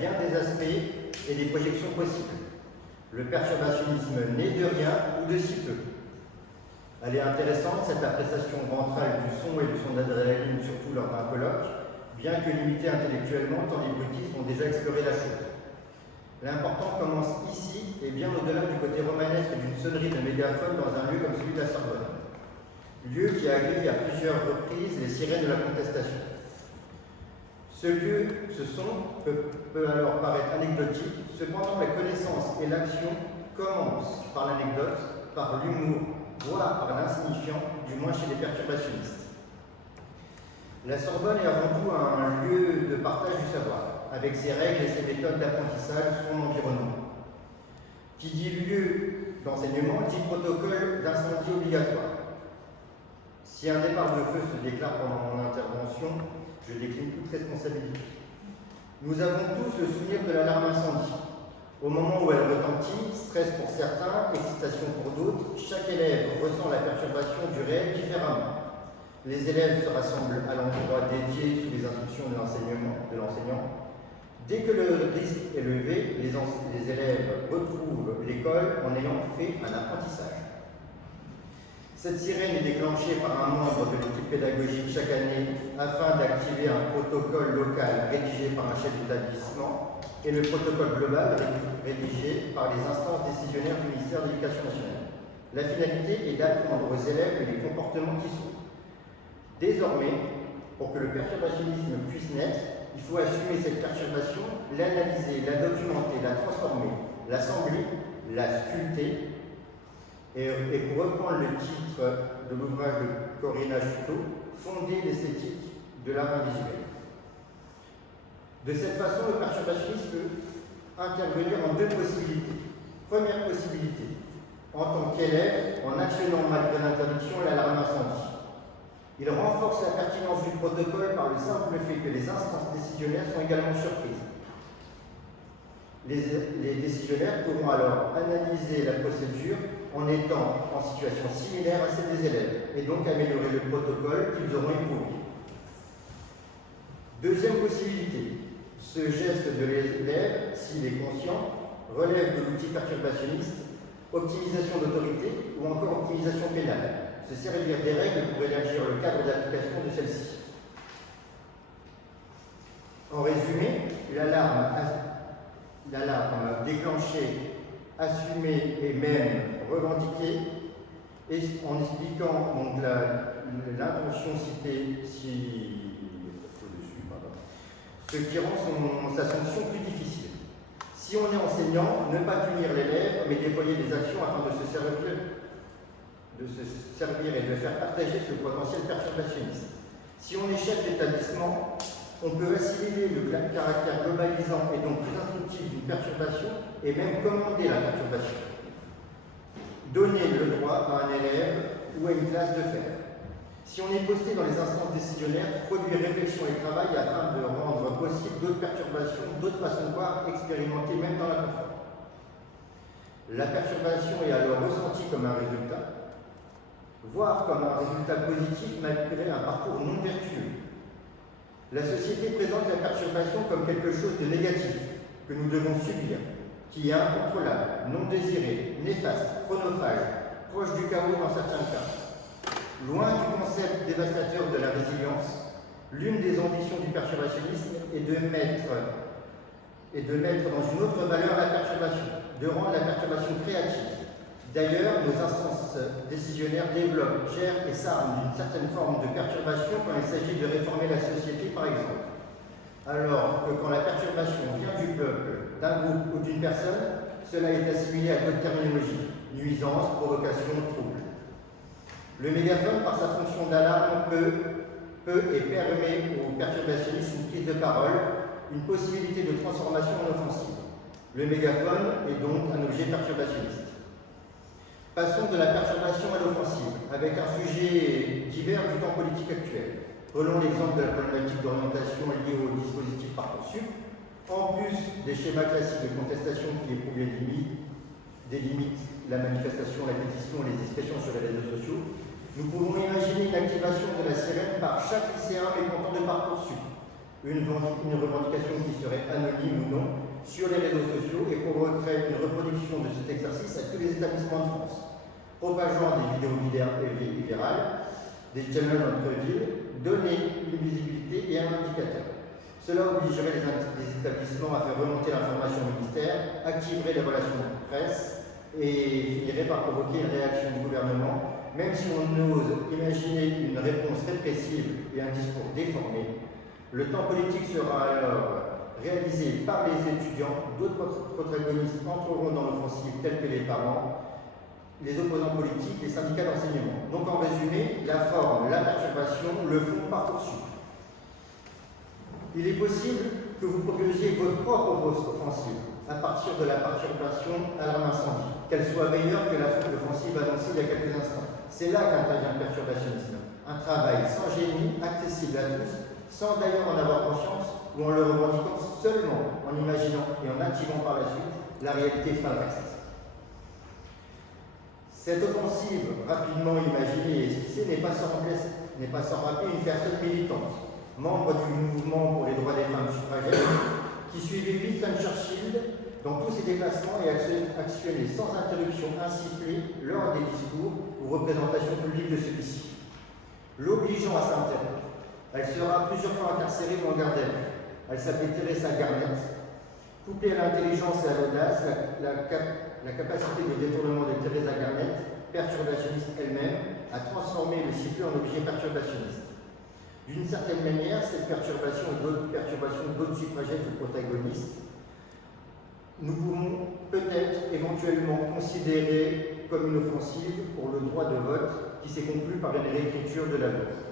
bien des aspects et des projections possibles. Le perturbationnisme n'est de rien ou de si peu. Elle est intéressante, cette appréciation ventrale du son et du son d'adrénaline, surtout lors d'un colloque, bien que limitée intellectuellement, tant les bruitistes ont déjà exploré la chose. L'important commence ici et bien au-delà du côté romanesque d'une sonnerie de mégaphone dans un lieu comme celui de la Sorbonne. Lieu qui a accueilli à plusieurs reprises les sirènes de la contestation. Ce lieu, ce son, peut alors paraître anecdotique, cependant la connaissance et l'action commencent par l'anecdote, par l'humour, voire par l'insignifiant, du moins chez les perturbationnistes. La Sorbonne est avant tout un lieu de partage du savoir, avec ses règles et ses méthodes d'apprentissage, son environnement. Qui dit lieu d'enseignement dit protocole d'incendie obligatoire. Si un départ de feu se déclare pendant mon intervention, je décline toute responsabilité. Nous avons tous le souvenir de l'alarme incendie. Au moment où elle retentit, stress pour certains, excitation pour d'autres, chaque élève ressent la perturbation du réel différemment. Les élèves se rassemblent à l'endroit dédié sous les instructions de l'enseignant. Dès que le risque est levé, les élèves retrouvent l'école en ayant fait un apprentissage. Cette sirène est déclenchée par un membre de l'équipe pédagogique chaque année afin d'activer un protocole local rédigé par un chef d'établissement et le protocole global rédigé par les instances décisionnaires du ministère de l'Éducation nationale. La finalité est d'apprendre aux élèves les comportements qui sont. Désormais, pour que le perturbationnisme puisse naître, il faut assumer cette perturbation, l'analyser, la documenter, la transformer, l'assembler, la sculpter. Et pour reprendre le titre de l'ouvrage de Corinna Chuteau, fonder l'esthétique de l'art visuel. De cette façon, le perturbationnisme peut intervenir en deux possibilités. Première possibilité, en tant qu'élève, en actionnant malgré l'interdiction l'alarme incendie. Il renforce la pertinence du protocole par le simple fait que les instances décisionnaires sont également surprises. Les décisionnaires pourront alors analyser la procédure en étant en situation similaire à celle des élèves et donc améliorer le protocole qu'ils auront éprouvé. Deuxième possibilité, ce geste de l'élève, s'il est conscient, relève de l'outil perturbationniste, optimisation d'autorité ou encore optimisation pénale, se servir des règles pour élargir le cadre d'application de celle-ci. En résumé, l'alarme déclenchée, assumée et même revendiquée, et en expliquant donc l'intention citée ce qui rend sa sanction plus difficile. Si on est enseignant, ne pas punir l'élève, mais déployer des actions afin de se servir et de faire partager ce potentiel perturbationniste. Si on est chef d'établissement, on peut assimiler le caractère globalisant et donc plus instructif d'une perturbation et même commander la perturbation. Donner le droit à un élève ou à une classe de faire. Si on est posté dans les instances décisionnaires, produire réflexion et travail afin de rendre possible d'autres perturbations, d'autres façons de voir, expérimentées même dans la confort. La perturbation est alors ressentie comme un résultat, voire comme un résultat positif malgré un parcours non vertueux. La société présente la perturbation comme quelque chose de négatif, que nous devons subir, qui est incontrôlable, non désiré, néfaste, chronophage, proche du chaos dans certains cas. Loin du concept dévastateur de la résilience, l'une des ambitions du perturbationnisme est de mettre dans une autre valeur la perturbation, de rendre la perturbation créative. D'ailleurs, nos instances décisionnaires développent, gèrent et s'arment d'une certaine forme de perturbation quand il s'agit de réformer la société, par exemple. Alors que quand la perturbation vient du peuple, d'un groupe ou d'une personne, cela est assimilé à d'autres terminologies, nuisance, provocation, trouble. Le mégaphone, par sa fonction d'alarme, peut et permet aux perturbationnistes une prise de parole, une possibilité de transformation en offensive. Le mégaphone est donc un objet perturbationniste. Passons de la perturbation à l'offensive, avec un sujet divers du temps politique actuel. Prenons l'exemple de la problématique d'orientation liée au dispositif Parcoursup. En plus des schémas classiques de contestation qui éprouvent des limites, la manifestation, la pétition, les expressions sur les réseaux sociaux, nous pouvons imaginer une activation de la sirène par chaque lycéen mécontent de Parcoursup. une revendication qui serait anonyme ou non, sur les réseaux sociaux et provoquerait une reproduction de cet exercice à tous les établissements de France, propageant des vidéos virales, des channels entre villes, donner une visibilité et un indicateur. Cela obligerait les établissements à faire remonter l'information au ministère, activerait les relations de presse et finirait par provoquer une réaction du gouvernement, même si on ose imaginer une réponse répressive et un discours déformé. Le temps politique sera alors réalisé par les étudiants, d'autres protagonistes entreront dans l'offensive tels que les parents, les opposants politiques, les syndicats d'enseignement. Donc en résumé, la forme, la perturbation, le fond Parcoursup. Il est possible que vous proposiez votre propre offensive à partir de la perturbation à l'arme incendie, qu'elle soit meilleure que l'offensive annoncée il y a quelques instants. C'est là qu'intervient le perturbationnisme. Un travail sans génie, accessible à tous, sans d'ailleurs en avoir conscience ou en le revendiquant seulement en imaginant et en activant par la suite la réalité fin reste. Cette offensive rapidement imaginée et esquissée n'est pas sans rappeler une personne militante, membre du mouvement pour les droits des femmes suffragettes, qui suivait Winston Churchill dans tous ses déplacements et actionnait sans interruption insifflée lors des discours ou représentations publiques de celui-ci, l'obligeant à s'interrompre. Elle sera plusieurs fois incarcérée ou en garde à vue. Elle s'appelait Teresa Garnett. Couplée à l'intelligence et à l'audace, la capacité de détournement de Teresa Garnett, perturbationniste elle-même, a transformé le sifflet en objet perturbationniste. D'une certaine manière, cette perturbation et d'autres perturbations d'autres suffragettes ou protagonistes, nous pouvons peut-être éventuellement considérer comme une offensive pour le droit de vote qui s'est conclue par une réécriture de la loi.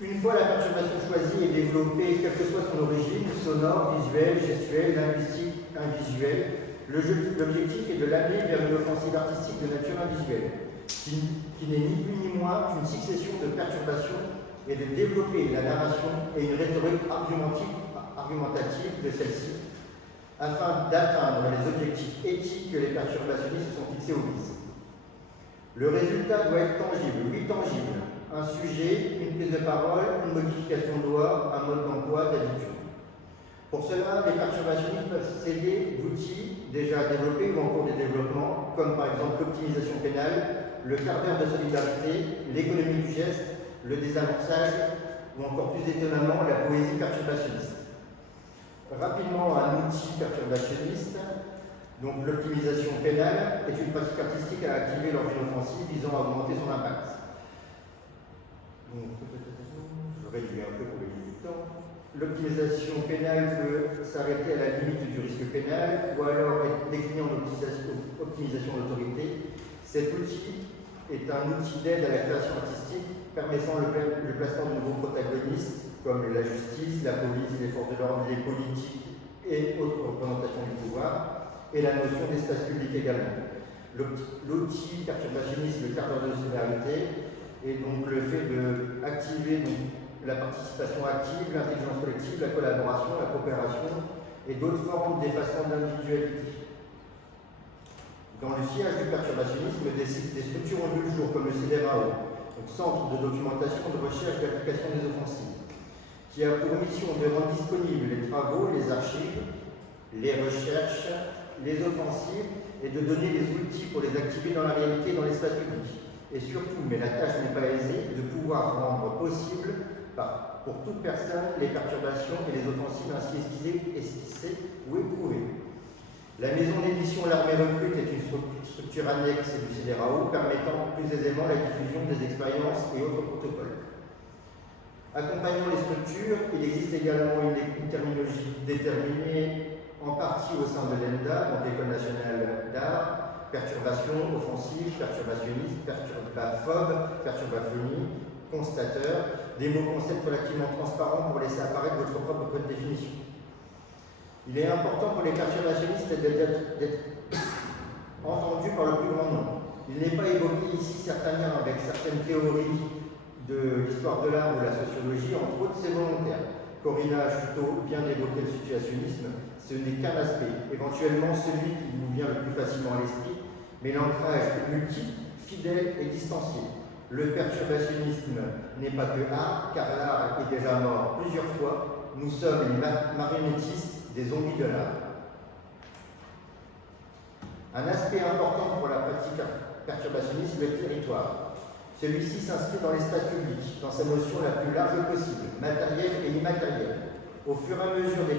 Une fois la perturbation choisie et développée, quelle que soit son origine, sonore, visuelle, gestuelle, linguistique, invisuelle, l'objectif est de l'amener vers une offensive artistique de nature invisuelle, qui n'est ni plus ni moins qu'une succession de perturbations et de développer la narration et une rhétorique argumentative de celle-ci, afin d'atteindre les objectifs éthiques que les perturbationnistes se sont fixés au vice. Le résultat doit être tangible, oui tangible. Un sujet, une prise de parole, une modification de loi, un mode d'emploi, d'habitude. Pour cela, les perturbationnistes peuvent s'aider d'outils déjà développés ou en cours de développement, comme par exemple l'optimisation pénale, le quart d'heure de solidarité, l'économie du geste, le désamorçage ou encore plus étonnamment la poésie perturbationniste. Rapidement, un outil perturbationniste, donc l'optimisation pénale, est une pratique artistique à activer lors d'une offensive visant à augmenter son impact. Donc, je réduis un peu pour gagner du temps. L'optimisation pénale peut s'arrêter à la limite du risque pénal ou alors être déclinée en optimisation d'autorité. Cet outil est un outil d'aide à la création artistique permettant le placement de nouveaux protagonistes comme la justice, la police, les forces de l'ordre, les politiques et autres représentations du pouvoir, et la notion d'espace public également. L'outil perturbationniste, le quart d'heure de solidarité, et donc le fait d'activer la participation active, l'intelligence collective, la collaboration, la coopération et d'autres formes d'effacement de l'individualité. Dans le sillage du perturbationnisme, des structures ont vu le jour, comme le CDRAO, donc Centre de documentation, de recherche et d'application des offensives, qui a pour mission de rendre disponibles les travaux, les archives, les recherches, les offensives et de donner les outils pour les activer dans la réalité et dans l'espace public. Et surtout, mais la tâche n'est pas aisée, de pouvoir rendre possible pour toute personne les perturbations et les offensives ainsi esquissées ou éprouvées. La maison d'édition L'Armée Recrute est une structure annexe du CDRAO permettant plus aisément la diffusion des expériences et autres protocoles. Accompagnant les structures, il existe également une terminologie déterminée en partie au sein de l'ENDA, donc l'École nationale d'art, perturbation, offensive, perturbationniste, perturbaphobe, perturbaphonie, constateur, des mots concepts relativement transparents pour laisser apparaître votre propre code de définition. Il est important pour les perturbationnistes d'être entendus par le plus grand nombre. Il n'est pas évoqué ici certains liens avec certaines théories de l'histoire de l'art ou la sociologie, entre autres, c'est volontaire. Corinna Chuteau vient d'évoquer le situationnisme, ce n'est qu'un aspect, éventuellement celui qui nous vient le plus facilement à l'esprit, mais l'ancrage est multiple, fidèle et distancié. Le perturbationnisme n'est pas que art, car l'art est déjà mort plusieurs fois. Nous sommes les marionnettistes des zombies de l'art. Un aspect important pour la pratique perturbationniste, le territoire. Celui-ci s'inscrit dans l'espace public, dans sa notion la plus large possible, matérielle et immatérielle. Au fur et à mesure des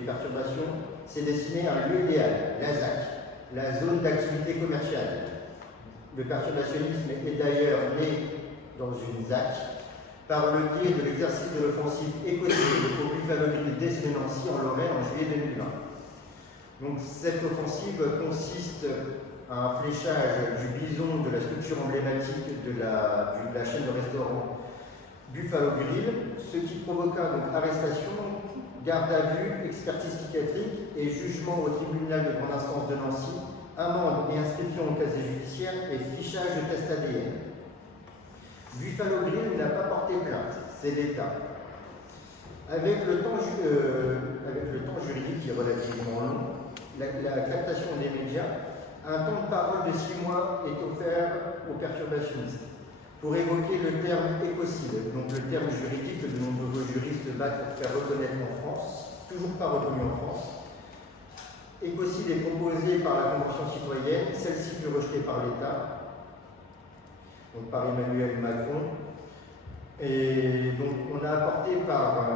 perturbations, s'est dessiné un lieu idéal, la ZAC, la zone d'activité commerciale. Le perturbationnisme est d'ailleurs né dans une ZAC par le biais de l'exercice de l'offensive écossaise au Buffalo Grill d'Essey Nancy en Lorraine en juillet 2020. Donc cette offensive consiste à un fléchage du bison de la structure emblématique de la chaîne de restaurants Buffalo Grill, ce qui provoqua donc arrestation, garde à vue, expertise psychiatrique et jugement au tribunal de grande instance de Nancy, amende et inscription au casier judiciaire et fichage de test ADN. Buffalo Grill n'a pas porté plainte, c'est l'État. Avec le temps juridique qui est relativement long, la captation des médias, un temps de parole de 6 mois est offert aux perturbationnistes pour évoquer le terme écocide, donc le terme juridique que de nombreux juristes se battent pour faire reconnaître en France, toujours pas reconnu en France. Écocide est proposé par la Convention citoyenne, celle-ci fut rejetée par l'État, donc par Emmanuel Macron, et donc on a apporté par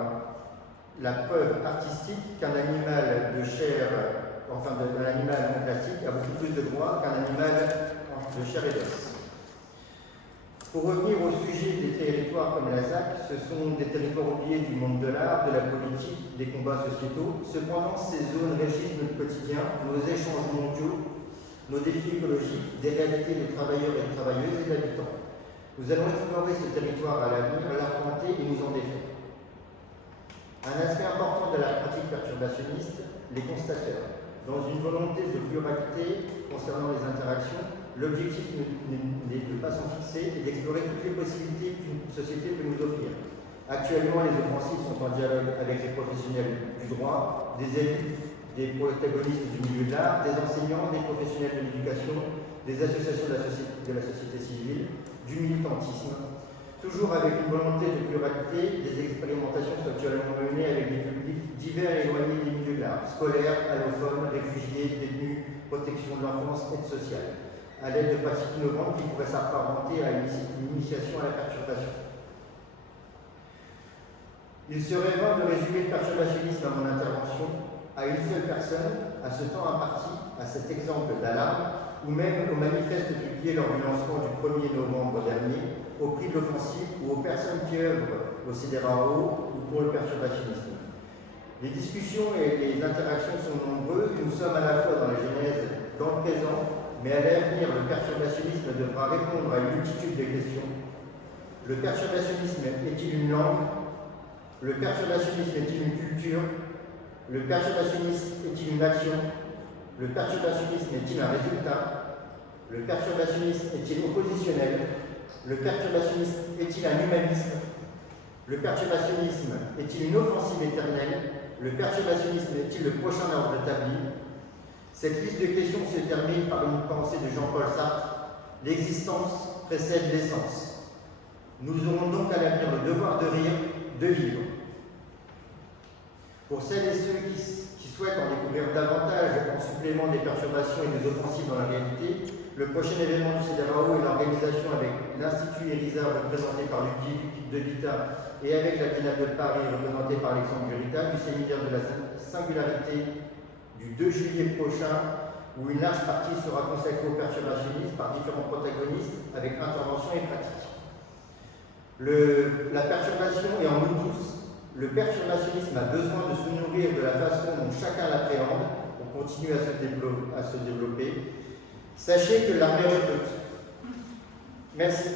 la preuve artistique qu'un animal de chair, enfin un animal en plastique a beaucoup plus de droits qu'un animal de chair et d'os. Pour revenir au sujet des territoires comme la ZAC, ce sont des territoires oubliés du monde de l'art, de la politique, des combats sociétaux. Cependant, ces zones régissent notre quotidien, nos échanges mondiaux, nos défis écologiques, des réalités des travailleurs et des travailleuses et d'habitants. Nous allons explorer ce territoire à l'avenir, l'arpenter et nous en défaire. Un aspect important de la pratique perturbationniste, les constateurs. Dans une volonté de pluralité concernant les interactions, l'objectif n'est de pas s'en fixer et d'explorer toutes les possibilités qu'une société peut nous offrir. Actuellement, les offensives sont en dialogue avec les professionnels du droit, des élus, des protagonistes du milieu de l'art, des enseignants, des professionnels de l'éducation, des associations de la société civile, du militantisme, toujours avec une volonté de pluralité. Des expérimentations sont actuellement menées avec des publics divers et éloignés des milieux de l'art, scolaires, allophones, réfugiés, détenus, protection de l'enfance, aide sociale, à l'aide de pratiques innovantes qui pourraient s'apparenter à une initiation à la perturbation. Il serait vain de résumer le perturbationnisme à mon intervention à une seule personne, à ce temps imparti, à cet exemple d'alarme, ou même au manifeste publié lors du lancement du 1er novembre dernier, au prix de l'offensive ou aux personnes qui œuvrent au CEDERAO ou pour le perturbationnisme. Les discussions et les interactions sont nombreuses. Nous sommes à la fois dans la genèse, dans le présent, mais à l'avenir, le perturbationnisme devra répondre à une multitude de questions. Le perturbationnisme est-il une langue? Le perturbationnisme est-il une culture? Le perturbationnisme est-il une action? Le perturbationnisme est-il un résultat? Le perturbationnisme est-il oppositionnel? Le perturbationnisme est-il un humanisme? Le perturbationnisme est-il une offensive éternelle? Le perturbationnisme est-il le prochain ordre établi? Cette liste de questions se termine par une pensée de Jean-Paul Sartre. L'existence précède l'essence. Nous aurons donc à l'avenir le devoir de rire, de vivre. Pour celles et ceux qui souhaitent en découvrir davantage en supplément des perturbations et des offensives dans la réalité, le prochain événement du CEDERAO est l'organisation avec l'Institut Elisa représenté par Ludwig de Vita et avec la Biennale de Paris représentée par Alexandre Gurita du séminaire de la singularité du 2 juillet prochain, où une large partie sera consacrée au perturbationnisme par différents protagonistes avec intervention et pratique. La perturbation est en nous tous. Le perturbationnisme a besoin de se nourrir de la façon dont chacun l'appréhende pour continuer à se développer. Sachez que l'armée recrute. Merci.